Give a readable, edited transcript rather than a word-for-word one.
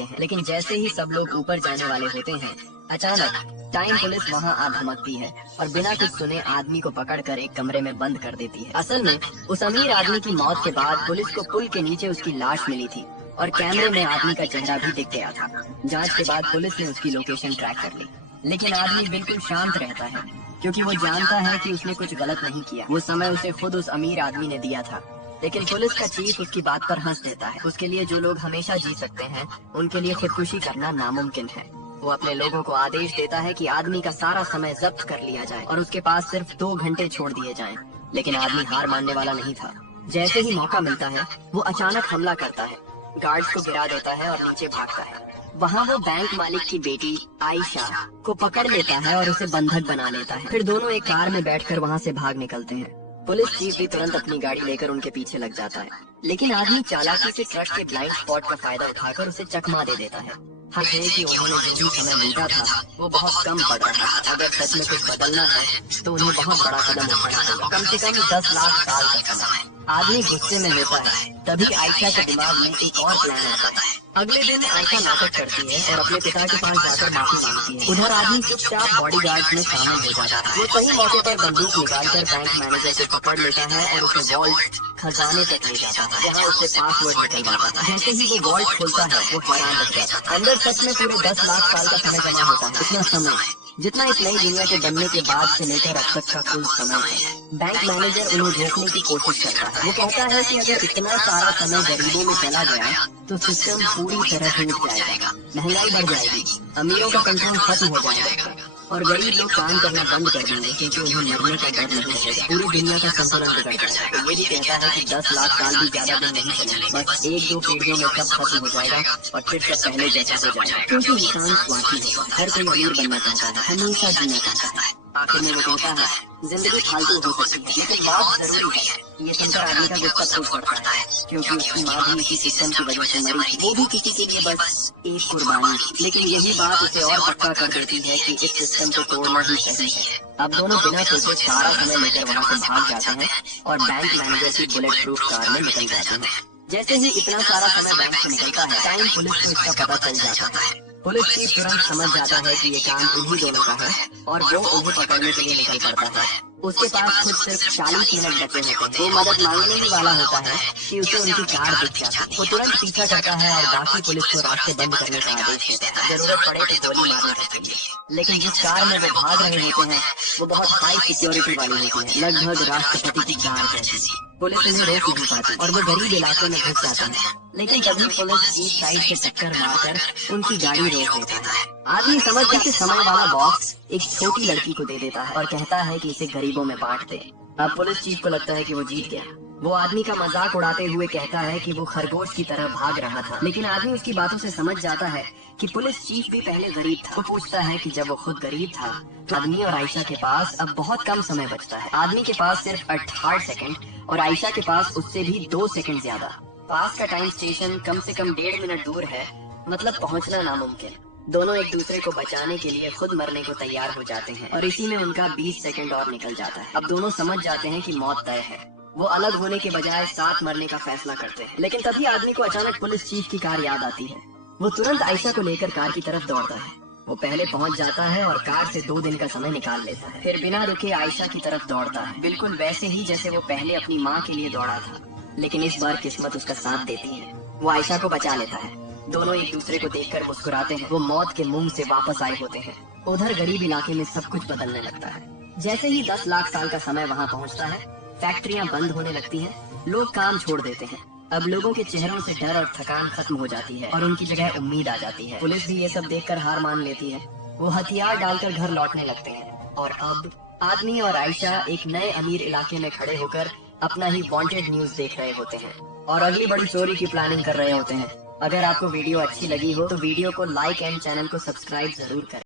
होते हैं। लेकिन जैसे ही सब लोग ऊपर जाने वाले होते हैं, अचानक टाइम पुलिस वहाँ आ धमकती है और बिना कुछ सुने आदमी को पकड़कर एक कमरे में बंद कर देती है। असल में उस अमीर आदमी की मौत के बाद पुलिस को पुल के नीचे उसकी लाश मिली थी और कैमरे में आदमी का चेहरा भी दिख गया था। जांच के बाद पुलिस ने उसकी लोकेशन ट्रैक कर ली, लेकिन आदमी बिल्कुल शांत रहता है क्योंकि वो जानता है कि उसने कुछ गलत नहीं किया। वो समय उसे खुद उस अमीर आदमी ने दिया था। लेकिन पुलिस का चीफ उसकी बात पर हंस देता है। उसके लिए जो लोग हमेशा जी सकते हैं, उनके लिए खुदकुशी करना नामुमकिन है। वो अपने लोगों को आदेश देता है कि आदमी का सारा समय जब्त कर लिया जाए और उसके पास सिर्फ 2 घंटे छोड़ दिए जाएं। लेकिन आदमी हार मानने वाला नहीं था। जैसे ही मौका मिलता है, वो अचानक हमला करता है, गार्ड्स को गिरा देता है और नीचे भागता है। वहाँ वो बैंक मालिक की बेटी आयशा को पकड़ लेता है और उसे बंधक बना लेता है। फिर दोनों एक कार में बैठकर वहाँ से भाग निकलते हैं। पुलिस चीफ भी तुरंत अपनी गाड़ी लेकर उनके पीछे लग जाता है, लेकिन आदमी चालाकी से ट्रक के ब्लाइंड स्पॉट का फायदा उठाकर उसे चकमा दे देता है। हर कि उन्होंने जो भी समय लूटा था वो बहुत कम पड़ रहा है। अगर सच में कुछ बदलना है तो उन्हें बहुत बड़ा कदम उठाना होगा, कम से कम 10 लाख साल का समय। आदमी गुस्से में होता है, तभी आयशा के दिमाग में एक और प्लान आता है। अगले दिन आयशा नाटक करती है और अपने पिता के पास जाकर माफी मांगती है। उधर आदमी चुपचाप बॉडीगार्ड में शामिल हो जाता है। वो सही मौके पर बंदूक निकालकर बैंक मैनेजर को पकड़ लेता है और उसे वॉल्ट खजाने तक ले जाता है, जहाँ उससे पासवर्ड निकलवाता है। जैसे ही वो वॉल्ट खोलता है, वो हैरान रह जाता है। अंदर सच में पूरे 10 लाख साल का समय जमा होता है। इतना समय जितना इस नई दुनिया के बनने के बाद से लेकर अब तक का कुल समय है। बैंक मैनेजर उन्हें रोकने की कोशिश करता है। वो कहता है कि अगर इतना सारा समय गरीबों में चला गया तो सिस्टम पूरी तरह टूट जाएगा, महंगाई बढ़ जाएगी, अमीरों का कंट्रोल खत्म हो जाएगा और गरीब लोग काम करना बंद कर देंगे क्योंकि उन्हें मरने का डर नहीं रहेगा। पूरी दुनिया का संतुलन बिगड़ जाएगा। ये भी कहता है कि 10 लाख साल भी ज्यादा दिन नहीं चलेंगे, बस 1-2 पीढ़ियों में सब खत्म हो जाएगा और फिर सब पहले जैसा हो जाएगा। क्योंकि इंसान स्वार्थी है, हर कोई अमीर बनना चाहता है, हमेशा जीना चाहता है। आखिर में वो कहता है, जिंदगी फालतू हो सकती है लेकिन बात जरूरी है। ये सुनकर आदमी का गुस्सा फूट पड़ता है क्योंकि उसकी माँ भी इसी सिस्टम की वजह से मरी थी। वो भी किसी के लिए बस एक कुर्बानी थी। लेकिन यही बात उसे और पक्का कर देती है कि इस सिस्टम को तोड़ना ही सही है। अब दोनों बिना सोचे सारा समय लेकर वहाँ से भाग जाते हैं और बैंक मैनेजर की बुलेट प्रूफ कार में निकल जाते हैं। जैसे ही इतना सारा समय बैंक से निकलता है, टाइम पुलिस को इसका पता चल जाता है। पुलिस चीफ तुरंत समझ जाता है कि ये काम उन्हीं दोनों का है और वो उन्हें पकड़ने के लिए निकल पड़ता है। उसके पास खुद सिर्फ 40 मिनट बचे होते हैं। वो मदद मांगने ही वाला होता है कि उसे उनकी कार दिख जाती है। वो तुरंत पीछा करता है और बाकी पुलिस को रास्ते बंद करने का आदेश देता है, जरूरत पड़े तो गोली मारने के लिए। लेकिन जिस कार में वो भाग रहे होते हैं वो बहुत हाई सिक्योरिटी वाली होती है, लगभग राष्ट्रपति की कार जैसी। पुलिस उन्हें रोक नहीं पाती और वो गरीब इलाके में घुस जाते हैं। लेकिन तभी पुलिस जीप साइड से चक्कर मारकर उनकी गाड़ी रोक देता है। आदमी समझता है कि समय वाला बॉक्स एक छोटी लड़की को दे देता है और कहता है कि इसे गरीबों में बांट दे। अब पुलिस चीफ को लगता है कि वो जीत गया। वो आदमी का मजाक उड़ाते हुए कहता है कि वो खरगोश की तरह भाग रहा था। लेकिन आदमी उसकी बातों से समझ जाता है कि पुलिस चीफ भी पहले गरीब था। वो पूछता है कि जब वो खुद गरीब था तो आदमी और आयशा के पास अब बहुत कम समय बचता है। आदमी के पास सिर्फ 68 सेकंड और आयशा के पास उससे भी 2 सेकंड ज्यादा। पास का टाइम स्टेशन कम से कम 1.5 मिनट दूर है, मतलब पहुंचना नामुमकिन। दोनों एक दूसरे को बचाने के लिए खुद मरने को तैयार हो जाते हैं और इसी में उनका 20 सेकंड और निकल जाता है। अब दोनों समझ जाते हैं कि मौत तय है। वो अलग होने के बजाय साथ मरने का फैसला करते हैं। लेकिन तभी आदमी को अचानक पुलिस चीफ की कार याद आती है। वो तुरंत आयशा को लेकर कार की तरफ दौड़ता है। वो पहले पहुंच जाता है और कार से 2 दिन का समय निकाल लेता है। फिर बिना रुके आयशा की तरफ दौड़ता है, बिल्कुल वैसे ही जैसे वो पहले अपनी माँ के लिए दौड़ा था। लेकिन इस बार किस्मत उसका साथ देती है, वो आयशा को बचा लेता है। दोनों एक दूसरे को देखकर मुस्कुराते हैं। वो मौत के मुंह से वापस आए होते हैं। उधर गरीब इलाके में सब कुछ बदलने लगता है। जैसे ही 10 लाख साल का समय वहाँ पहुँचता है, फैक्ट्रियाँ बंद होने लगती हैं, लोग काम छोड़ देते हैं। अब लोगों के चेहरों से डर और थकान खत्म हो जाती है और उनकी जगह उम्मीद आ जाती है। पुलिस भी ये सब देखकर हार मान लेती है। वो हथियार डालकर घर लौटने लगते हैं और अब आदमी और आयशा एक नए अमीर इलाके में खड़े होकर अपना ही वांटेड न्यूज देख रहे होते हैं और अगली बड़ी चोरी की प्लानिंग कर रहे होते हैं। अगर आपको वीडियो अच्छी लगी हो तो वीडियो को लाइक एंड चैनल को सब्सक्राइब जरूर करें।